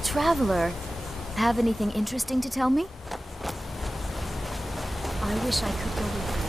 a traveler. Have anything interesting to tell me? I wish I could go with you.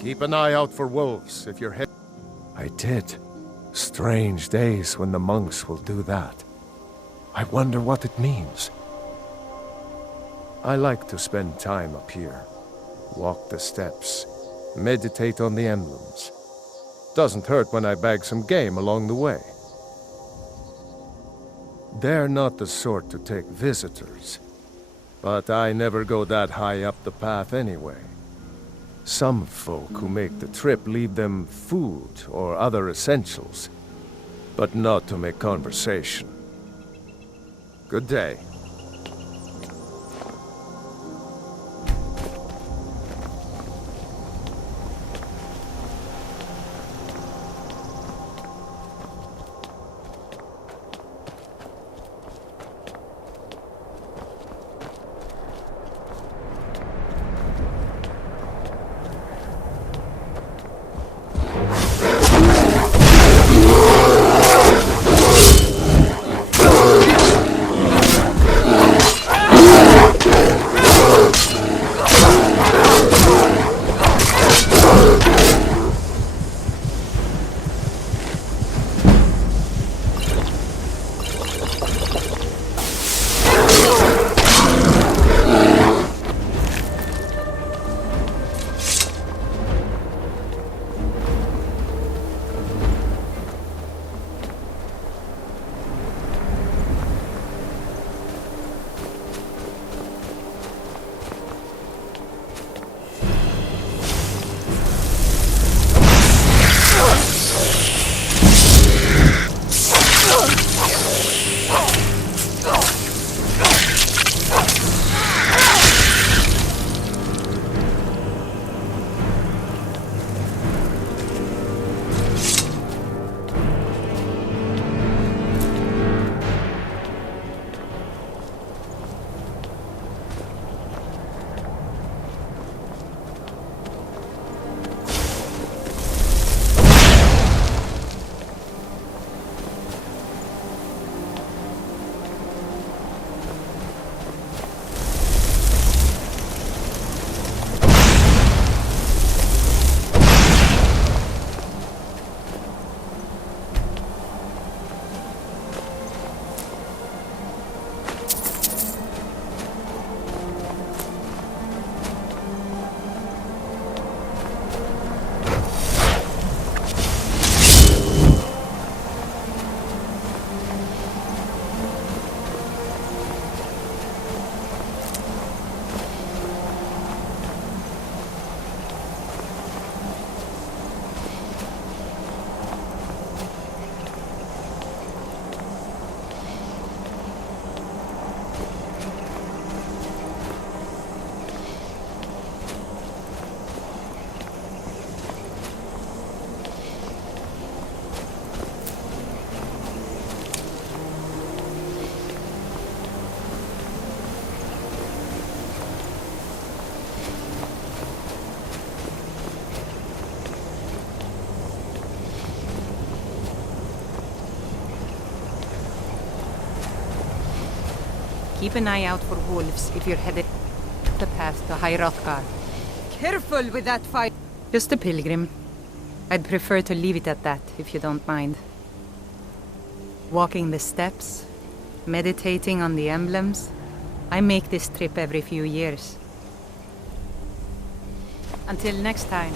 Keep an eye out for wolves if you're heading. I did. Strange days when the monks will do that. I wonder what it means. I like to spend time up here. Walk the steps. Meditate on the emblems. Doesn't hurt when I bag some game along the way. They're not the sort to take visitors. But I never go that high up the path anyway. Some folk who make the trip leave them food or other essentials, but not to make conversation. Good day. Keep an eye out for wolves if you're headed the path to High Hrothgar. Careful with that fight! Just a pilgrim. I'd prefer to leave it at that, if you don't mind. Walking the steps, meditating on the emblems. I make this trip every few years. Until next time.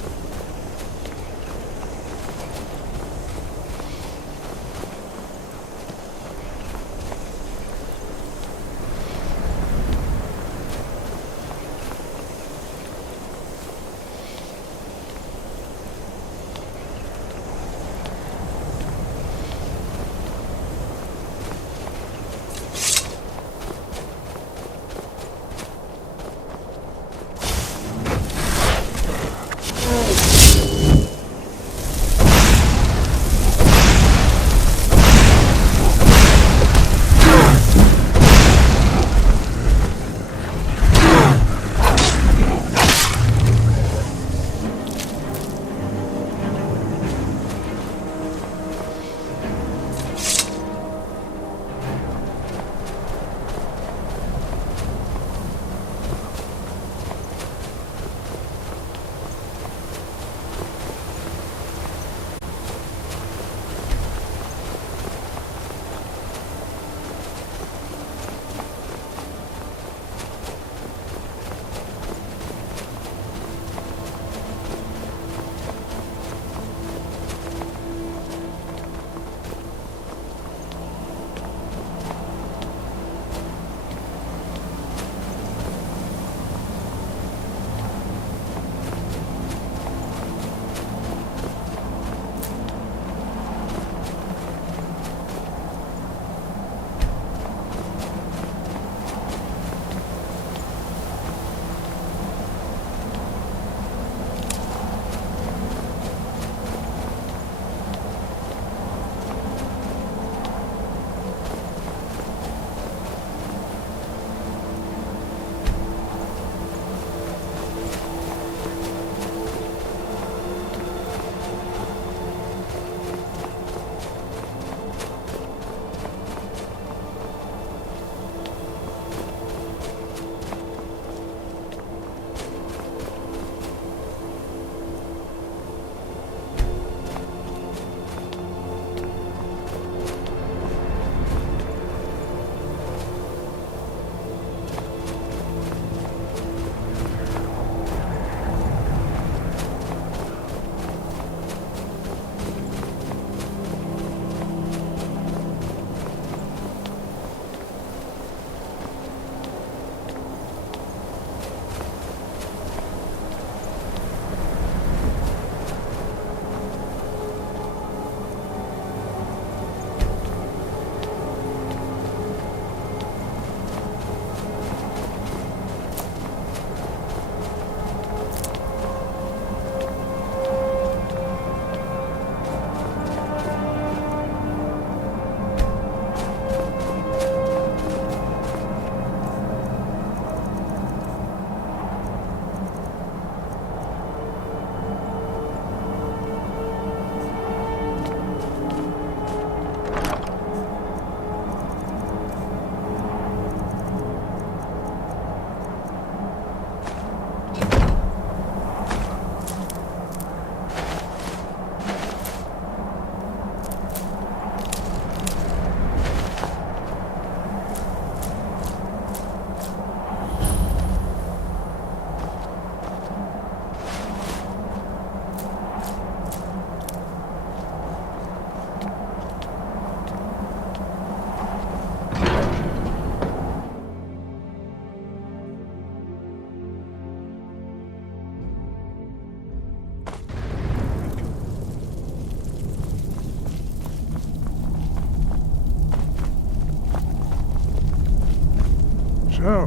So,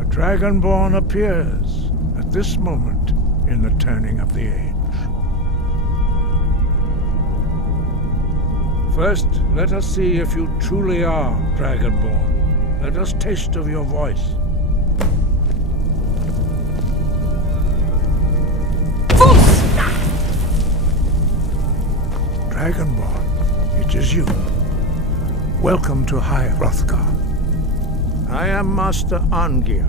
a Dragonborn appears at this moment in the turning of the age. First, let us see if you truly are Dragonborn. Let us taste of your voice. Dragonborn, it is you. Welcome to High Hrothgar. I am Master Angir.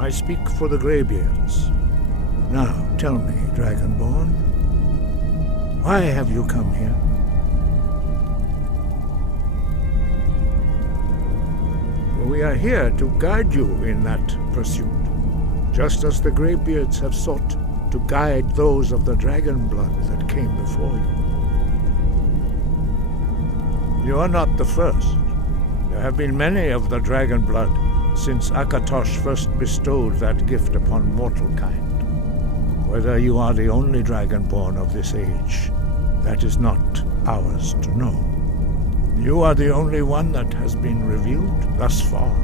I speak for the Greybeards. Now, tell me, Dragonborn, why have you come here? We are here to guide you in that pursuit, just as the Greybeards have sought to guide those of the dragon blood that came before you. You are not the first. There have been many of the dragon blood since Akatosh first bestowed that gift upon mortal kind. Whether you are the only dragonborn of this age, that is not ours to know. You are the only one that has been revealed thus far.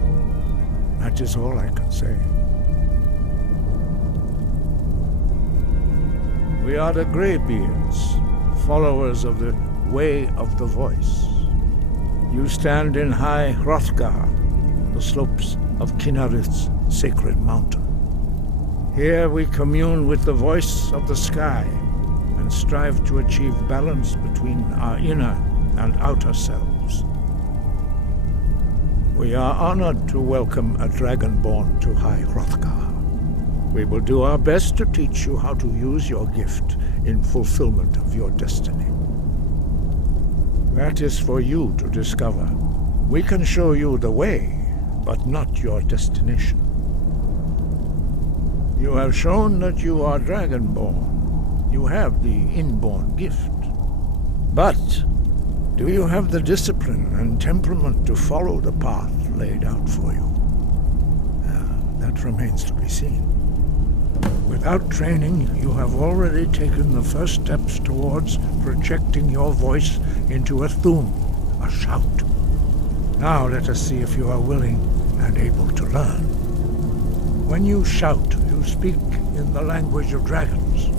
That is all I can say. We are the Greybeards, followers of the Way of the Voice. You stand in high Hrothgar, on the slopes of Kinnarith's sacred mountain. Here we commune with the voice of the sky and strive to achieve balance between our inner and outer selves. We are honored to welcome a dragonborn to High Hrothgar. We will do our best to teach you how to use your gift in fulfillment of your destiny. That is for you to discover. We can show you the way, but not your destination. You have shown that you are dragonborn. You have the inborn gift. But do you have the discipline and temperament to follow the path laid out for you? That remains to be seen. Without training, you have already taken the first steps towards projecting your voice into a thum, a shout. Now let us see if you are willing and able to learn. When you shout, you speak in the language of dragons.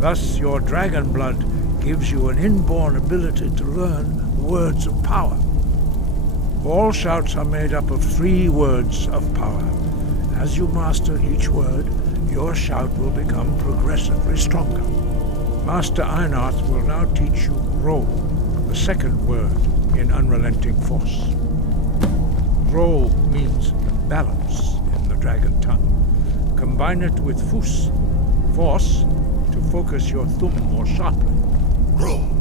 Thus, your dragon blood gives you an inborn ability to learn words of power. All shouts are made up of 3 words of power. As you master each word, your shout will become progressively stronger. Master Einarth will now teach you Ro, the second word in Unrelenting Force. Ro means balance in the dragon tongue. Combine it with Fus, force, to focus your thumb more sharply. Ro.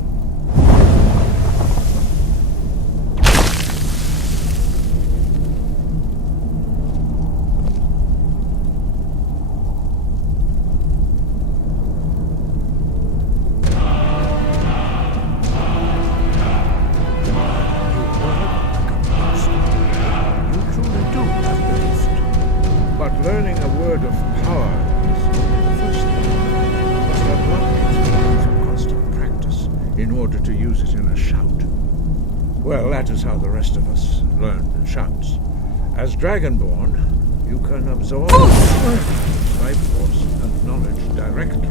Learning a word of power is only the first thing. You must have long experience and constant practice in order to use it in a shout. Well, that is how the rest of us learn shouts. As Dragonborn, you can absorb life force and knowledge directly.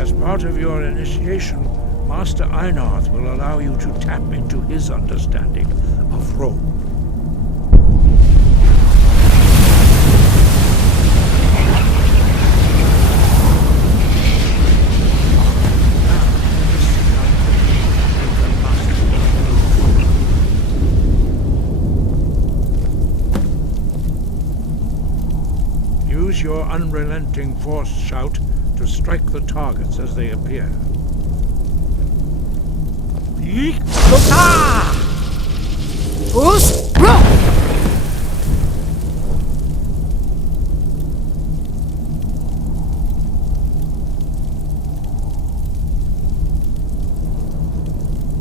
As part of your initiation, Master Einarth will allow you to tap into his understanding of Ro. Use your unrelenting force shout to strike the targets as they appear.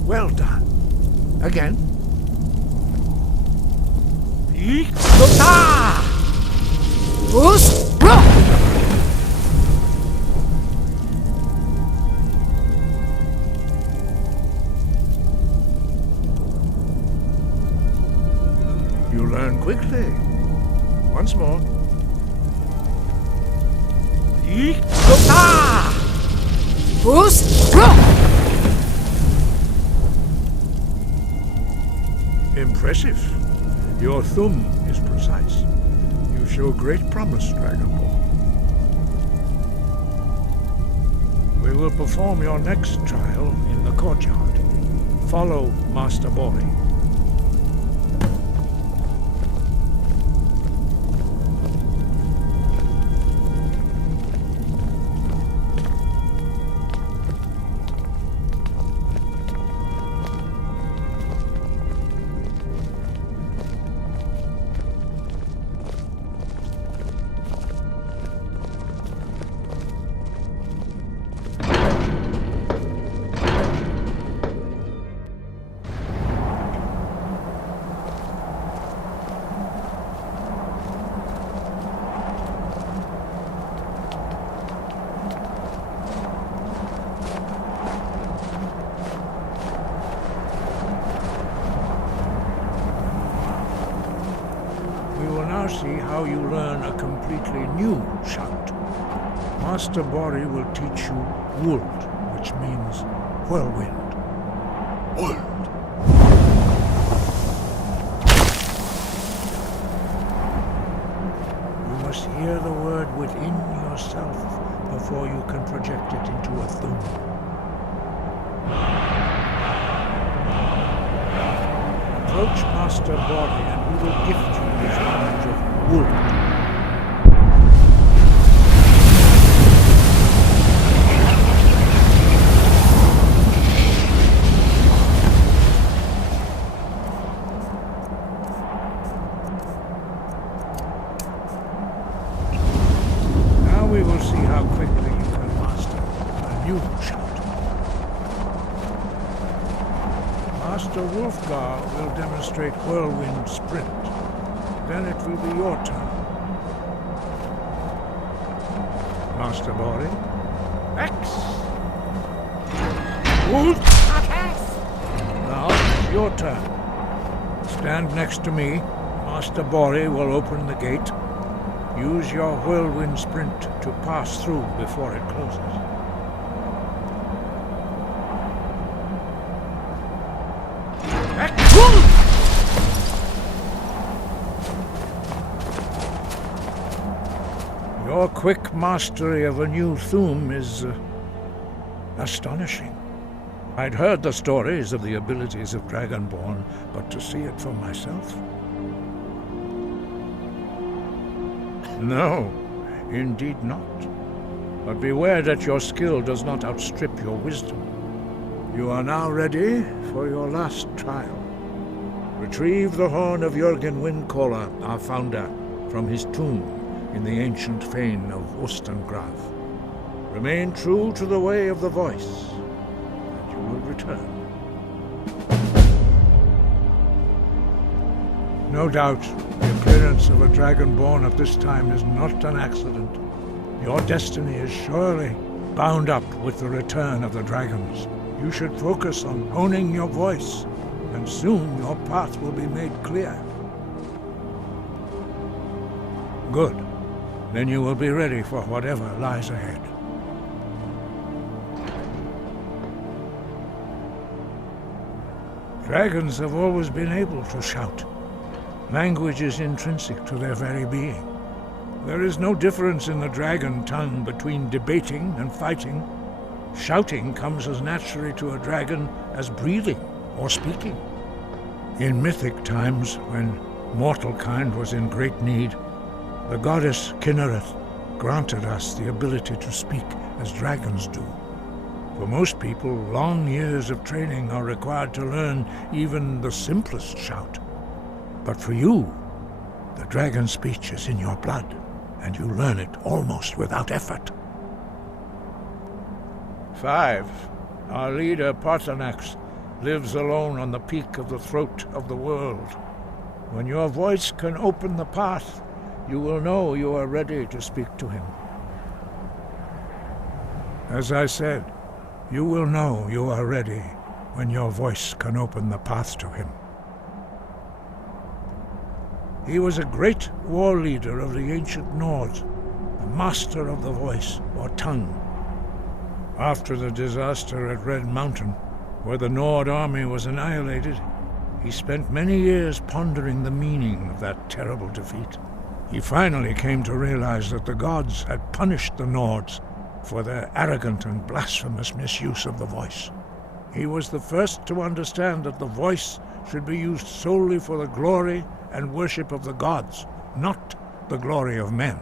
Well done. Again. You learn quickly. Once more. Impressive. Your thumb is precise. You show great promise, Dragonborn. We will perform your next trial in the courtyard. Follow Master Bori. see how you learn a completely new shout. Master Bori will teach you Wuld, which means whirlwind. Wuld. You must hear the word within yourself before you can project it into a thum. Approach Master Bori and he will gift you his knowledge of Wuld. Now we will see how quickly you can master a new shout. Master Wolfgar will demonstrate Whirlwind Sprint. Then it will be your turn. Master Bori. X! Wolf! Now it's your turn. Stand next to me. Master Bori will open the gate. Use your Whirlwind Sprint to pass through before it closes. Your quick mastery of a new Thum is astonishing. I'd heard the stories of the abilities of Dragonborn, but to see it for myself? No, indeed not. But beware that your skill does not outstrip your wisdom. You are now ready for your last trial. Retrieve the horn of Jürgen Windcaller, our founder, from his tomb in the ancient fane of Ostengraf. Remain true to the way of the voice, and you will return. No doubt, the appearance of a dragonborn at this time is not an accident. Your destiny is surely bound up with the return of the dragons. You should focus on honing your voice, and soon your path will be made clear. Good. Then you will be ready for whatever lies ahead. Dragons have always been able to shout. Language is intrinsic to their very being. There is no difference in the dragon tongue between debating and fighting. Shouting comes as naturally to a dragon as breathing or speaking. In mythic times, when mortal kind was in great need, the goddess Kinnereth granted us the ability to speak as dragons do. For most people, long years of training are required to learn even the simplest shout. But for you, the dragon speech is in your blood, and you learn it almost without effort. 5. Our leader, Parthenax, lives alone on the peak of the throat of the world. When your voice can open the path, you will know you are ready to speak to him. As I said, you will know you are ready when your voice can open the path to him. He was a great war leader of the ancient Nords, a master of the voice, or tongue. After the disaster at Red Mountain, where the Nord army was annihilated, he spent many years pondering the meaning of that terrible defeat. He finally came to realize that the gods had punished the Nords for their arrogant and blasphemous misuse of the voice. He was the first to understand that the voice should be used solely for the glory and worship of the gods, not the glory of men.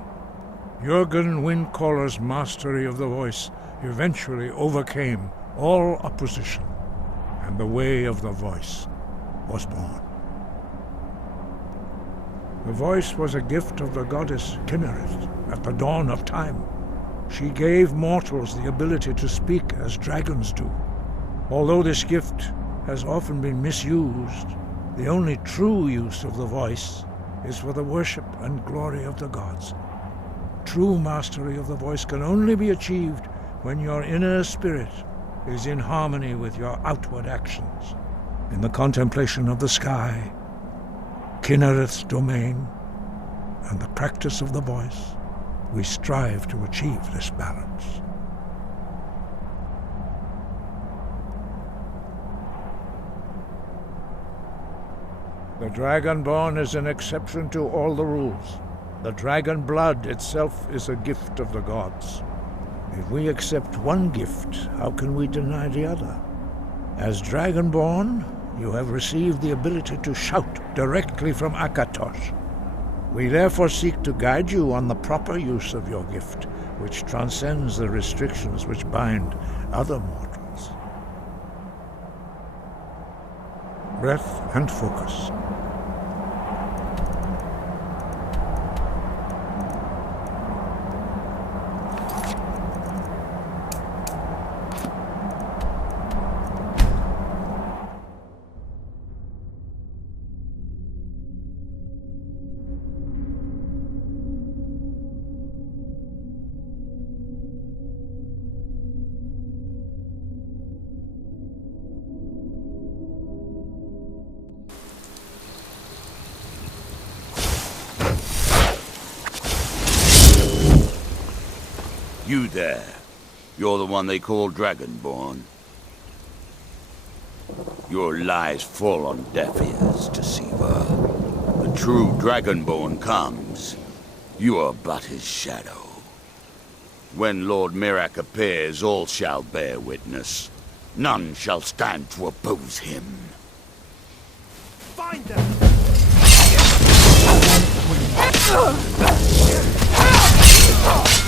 Jürgen Windcaller's mastery of the voice eventually overcame all opposition, and the way of the voice was born. The voice was a gift of the goddess Kinnereth at the dawn of time. She gave mortals the ability to speak as dragons do. Although this gift has often been misused, the only true use of the voice is for the worship and glory of the gods. True mastery of the voice can only be achieved when your inner spirit is in harmony with your outward actions. In the contemplation of the sky, Kinnereth's domain, and the practice of the voice, we strive to achieve this balance. The Dragonborn is an exception to all the rules. The dragon blood itself is a gift of the gods. If we accept one gift, how can we deny the other? As Dragonborn, you have received the ability to shout directly from Akatosh. We therefore seek to guide you on the proper use of your gift, which transcends the restrictions which bind other mortals. Breath and focus. You there. You're the one they call Dragonborn. Your lies fall on deaf ears, Deceiver. The true Dragonborn comes. You are but his shadow. When Lord Mirak appears, all shall bear witness. None shall stand to oppose him. Find them!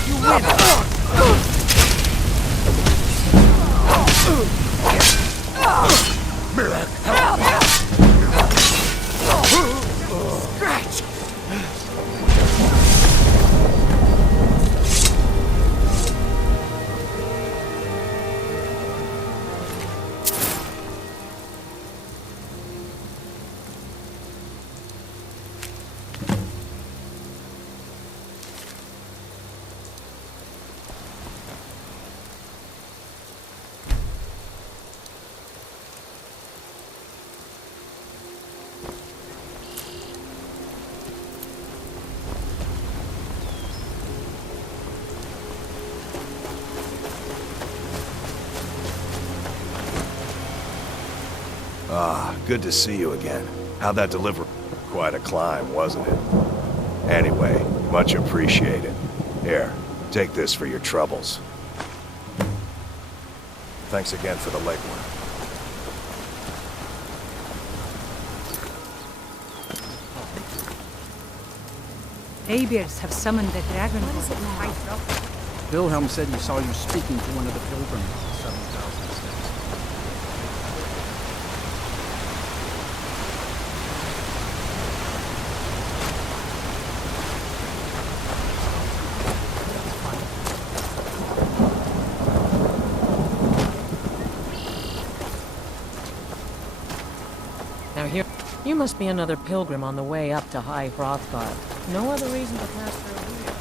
You win! Mirak, help me! Scratch! Ah, good to see you again. How'd that deliver? Quite a climb, wasn't it? Anyway, much appreciated. Here, take this for your troubles. Thanks again for the legwork. Abirs have summoned the dragon. What is it now? Wilhelm said he saw you speaking to one of the pilgrims at the 7,000 steps. Now here, you must be another pilgrim on the way up to High Hrothgar. No other reason to pass through here.